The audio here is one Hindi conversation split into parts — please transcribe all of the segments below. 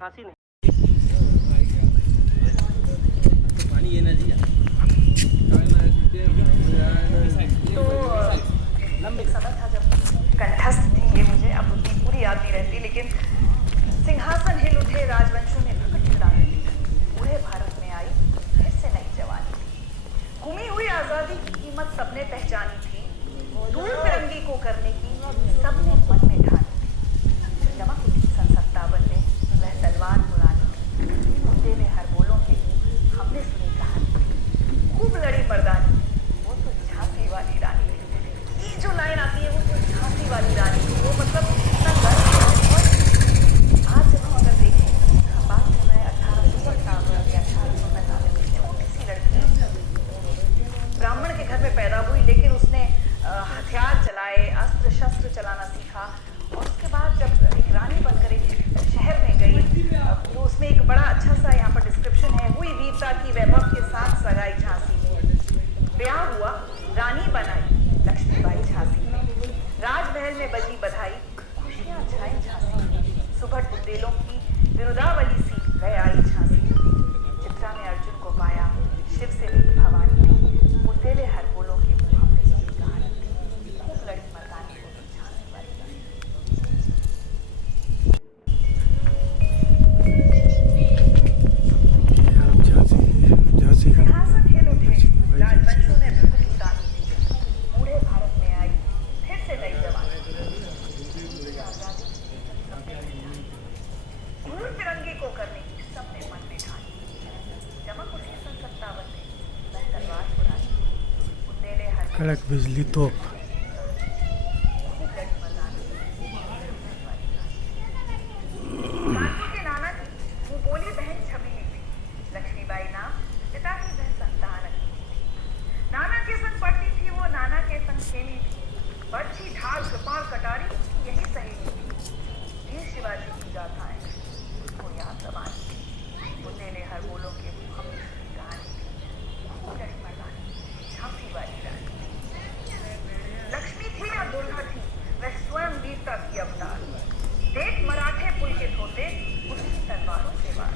झांसी नहीं। तो एक समय था जब कंठस्थ थी ये मुझे, अब उतनी पूरी याद नहीं रहती, लेकिन सिंहासन हिल उठे राजवंशों में प्रकट उड़ान दी, पूरे भारत में आई फिर से नई जवानी थी। घूमी हुई आजादी की कीमत सबने पहचानी थी, धूल फिरंगी को करने की सबने मन में ठानी थी। चमक उठी सन 57 में वह तलवार पुरानी थी, मुद्दे में हर बोलों के हमने सुनी कहानी थी, खूब लड़ी मर्दानी, वो तो झांसी वाली रानी थी। ये जो लाइन आती है वो तो झांसी वाली रानी थी, वो मतलब इतना गर्व है। और आज जब हम अगर देखें, बात समय 1857 या 1845 में, छोटी सी लड़की ब्राह्मण के घर में पैदा हुई, लेकिन उसने हथियार चलाए, अस्त्र शस्त्र चलाना सीखा, और उसके बाद जब एक रानी बनकर एक शहर में गई, तो उसमें एक बड़ा अच्छा सा यहाँ पर डिस्क्रिप्शन है, हुई वीरता की वैभव के साथ सगाई झांसी में, ब्याह हुआ रानी बनाई लक्ष्मीबाई झांसी में, राजमहल में बजी बधाई, खुशियां छाई झांसी में, सुभट बुंदेलों की विरुदावली सी गए आई झांसी में, चित्रा में अर्जुन को पाया, शिव से मिली भवानी थी, बुंदेले हर बोलों के मुंह हमने सुनी कहानी थी, खूब लड़ी मर्दानी को तो झांसी वाली रानी। सिंहासन हिल उठे राजवंशों ने प्रकट उड़ान दी, पूरे भारत में आई फिर से नई जवानी। धूल फिरंगी को करने की सबने मन में ठानी, चमक उठी सन 57 में वह तलवार पुरानी, बुंदेले हर कड़क बिजली तोप। खूब लड़ी मर्दानी। कानपुर के नाना की मुंह बोली बहन छबीली थी, लक्ष्मीबाई नाम, पिता की वह संतान अकेली थी। नाना के संग पढ़ती थी वो, नाना के संग खेली थी, बर्छी ढाल कृपाल कटारी उसकी यही सहेली थी। वीर शिवाजी की गाथाएं उसको याद जबानी थी, बुंदेले हर बोलों के मुंह हमने सुनी कहानी थी, खूब लड़ी मर्दानी झांसी वाली रानी। लक्ष्मी थी या दुर्गा थी वह स्वयं वीरता की अवतार, देख मराठे पुलकित होते उसकी तलवारों से वार,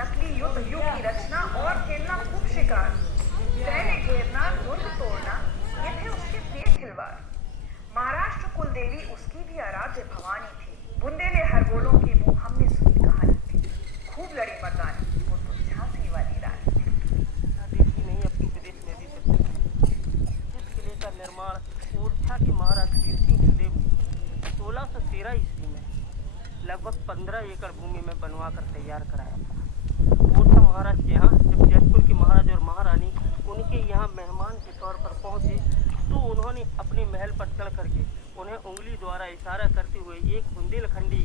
नकली युद्ध युग की रचना और खेलना खूब शिकार, सैन्य घेरना धुंध तोड़ना ये थे उसके प्रिय खिलवाड़। महाराष्ट्र कुल देवी उसकी भी आराध्य भवानी थी, बुंदेले हर बोलों के मुंह हमने सुनी कहानी थी, खूब लड़ी मर्दानी वो तो झांसी वाली रानी थी। देश ही नहीं अपने विदेश में भी चलती है। जिस किले का निर्माण ओरछा के महाराज वीर सिंह सुदेव ने 1613 ईस्वी में लगभग 15 एकड़ भूमि में बनवा कर तैयार कराया था। ओरछा महाराज के यहाँ जब जयपुर के महाराज और महारानी उनके यहाँ मेहमान के तौर पर पहुँचे, तो उन्होंने अपने महल पर चढ़ करके उन्हें उंगली द्वारा इशारा करते हुए एक बुंदेलखंडी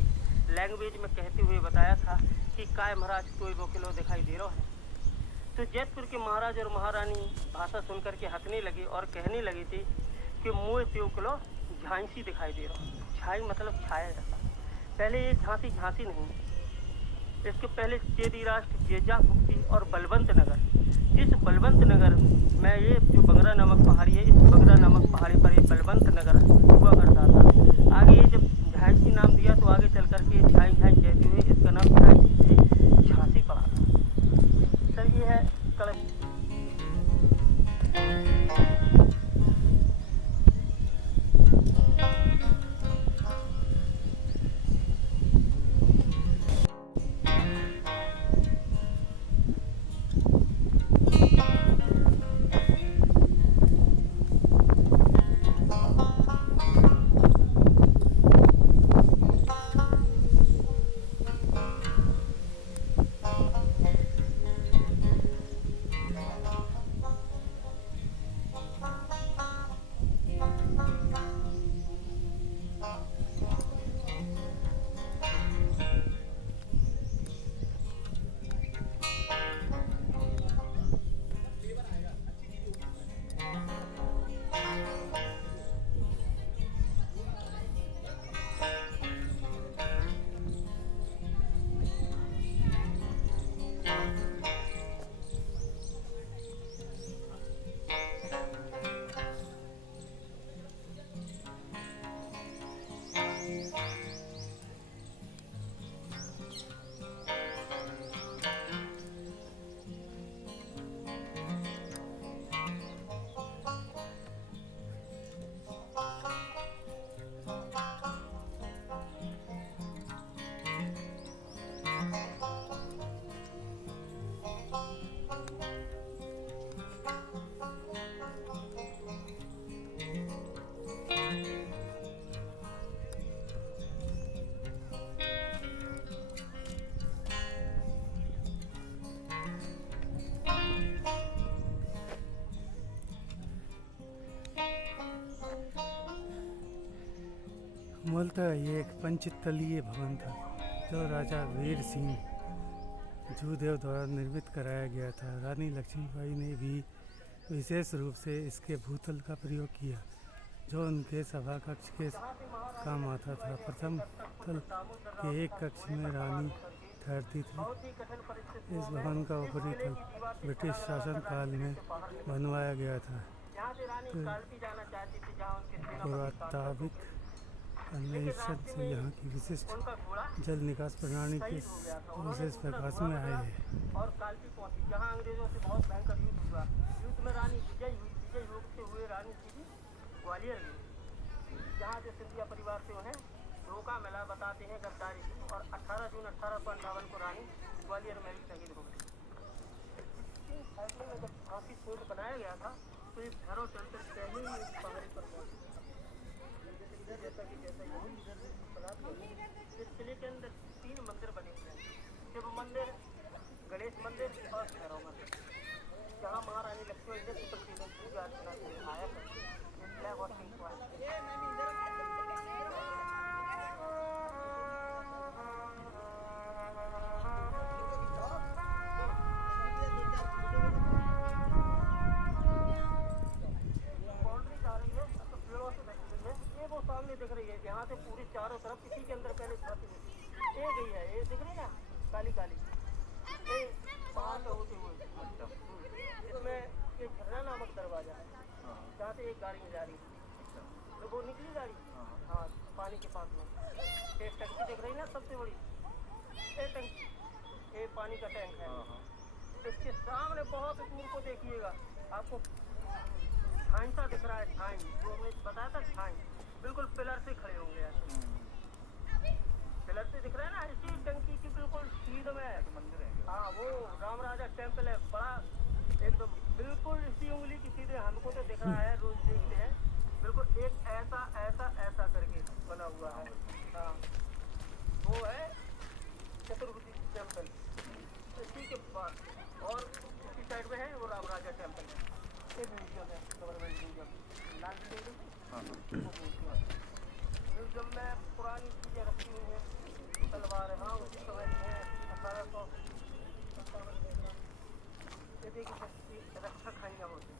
लैंग्वेज में कहते हुए बताया था कि काय महाराज कोई वकीलो दिखाई दे रहा है। तो जयपुर के महाराज और महारानी भाषा सुनकर के हंसने लगे और कहने लगे थे कि मुँह त्योकलो झांसी दिखाई दे रहा। झाई मतलब छाया जैसा। पहले ये झांसी झांसी नहीं, इसके पहले चेदी राष्ट्र, जेजा भुक्ति और बलवंत नगर। जिस बलवंत नगर में ये जो बंगरा नामक पहाड़ी है, इस बंगरा नामक पहाड़ी पर ये बलवंत नगर हुआ करता था। आगे ये जब झांसी नाम दिया तो आगे चल करके झाई झाई कहते हुए इसका नाम झांसी से झांसी पड़ा था। सर ये है कलश। मूलतः ये एक पंचतलीय भवन था जो राजा वीर सिंह जूदेव द्वारा निर्मित कराया गया था। रानी लक्ष्मीबाई ने भी विशेष रूप से इसके भूतल का प्रयोग किया जो उनके सभा कक्ष के काम आता था। प्रथम तल के एक कक्ष में रानी ठहरती थी। इस भवन का ऊपरी तल ब्रिटिश शासन काल में बनवाया गया था। पुरातात्विक अन्वेषण से यहाँ की विशिष्ट जल निकास प्रणाली के विशेष प्रकाश में आए हैं। और कालपी पहुंची जहाँ अंग्रेजों से बहुत भयंकर युद्ध हुआ। युद्ध में रानी विजय हुई। विजय होते हुए रानी सीधी ग्वालियर गई, जहाँ से सिंधिया परिवार से उन्हें रोका मिला, बताते हैं गद्दारी की। और 18 जून 1858 को रानी ग्वालियर में भी शहीद हो गई। में जब फांसी कोर्ट बनाया गया था तो एक भैरव चलते पहले ही इस पहाड़ी पर पहुंची। जैसा कि इस किले के अंदर 3 मंदिर बने हुए हैं, शिव मंदिर, गणेश मंदिर और भैरव मंदिर, जहाँ महारानी लक्ष्मी ने प्रतिदिन पूजा अर्चना के लिए आया करती है। वो सामने दिख रही है, यहाँ से पूरी चारों तरफ इसी के अंदर पहले ये गई है, ये दिख रही है ना काली काली, ये बाहर से होते हुए इसमें ये झरना नामक दरवाजा है जहाँ से एक गाड़ी जा रही है। तो वो निकली गाड़ी, हाँ, पानी के पास में एक टंकी दिख रही है ना सबसे बड़ी, ये टंकी, ये पानी का टैंक है। इसके सामने बहुत दूर को देखिएगा आपको छाइन सा दिख रहा है, छाइन जो हमें बताया था, छाइन बिल्कुल पिलर से खड़े होंगे ऐसे, पिलर से दिख रहा है ना, इसी टंकी की बिल्कुल सीध में मंदिर है। हाँ, वो राम राजा टेम्पल है, बड़ा एकदम बिल्कुल इसी उंगली की सीधे हमको तो दिख रहा है, रोज देखते हैं, बिल्कुल एक ऐसा ऐसा ऐसा करके बना हुआ है। हाँ, वो है चतुर्भुजी टेम्पल इसी के पास, और उसी साइड में है वो राम राजा टेम्पल है। ये म्यूजियम है, गवर्नमेंट म्यूजियम, लाल किले म्यूजियम में पुरानी चीज़ें रखी हुई हैं, तलवार है, हाँ उसी समय में 1800 रक्षा खाइयाँ होती।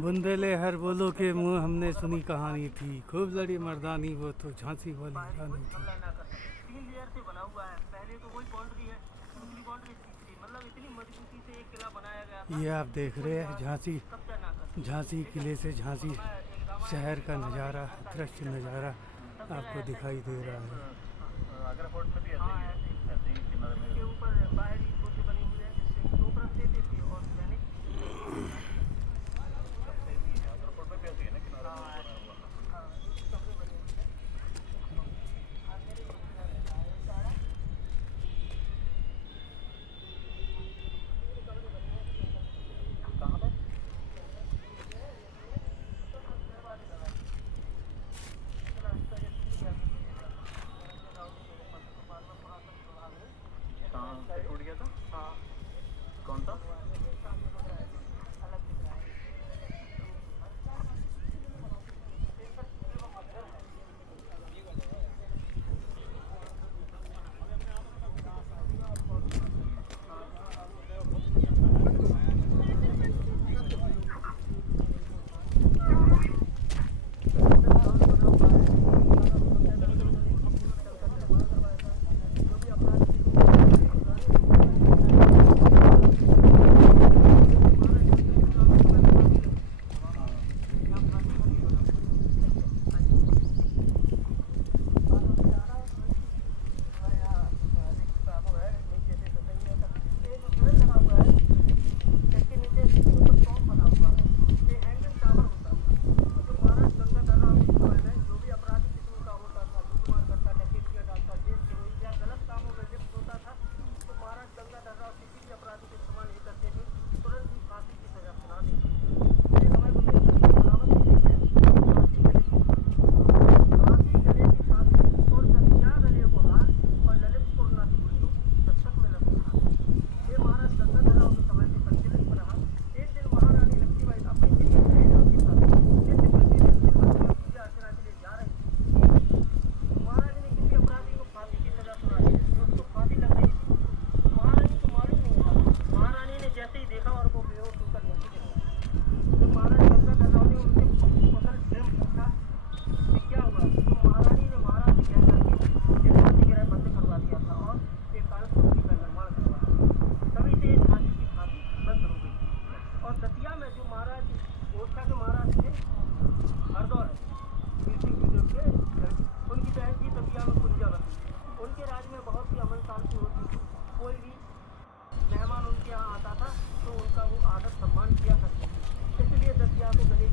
बुंदेले हर बोलो के मुँह हमने सुनी कहानी थी, खूब लड़ी मर्दानी वो तो झांसी वाली रानी थी। 3 लेयर से बना हुआ है, पहले तो वही बाउंड्री है, दूसरी बाउंड्री तीसरी, मतलब इतनी मजबूती से एक किला बनाया गया था। ये आप देख रहे हैं झांसी किले से झांसी शहर का नज़ारा, दृश्य नज़ारा आपको दिखाई दे रहा है। आगरा फोर्ट में भी ऐसे ही किनारे में के ऊपर बाहरी बुद्ध बनी हुई है, जिससे ऊपर देते थे और सैनिक आगरा फोर्ट में भी ऐसे ही है ना किनारे में। शांति होती थी। कोई भी मेहमान उनके यहाँ आता था तो उनका वो आदर सम्मान किया करते थे। इसलिए दतिया को गले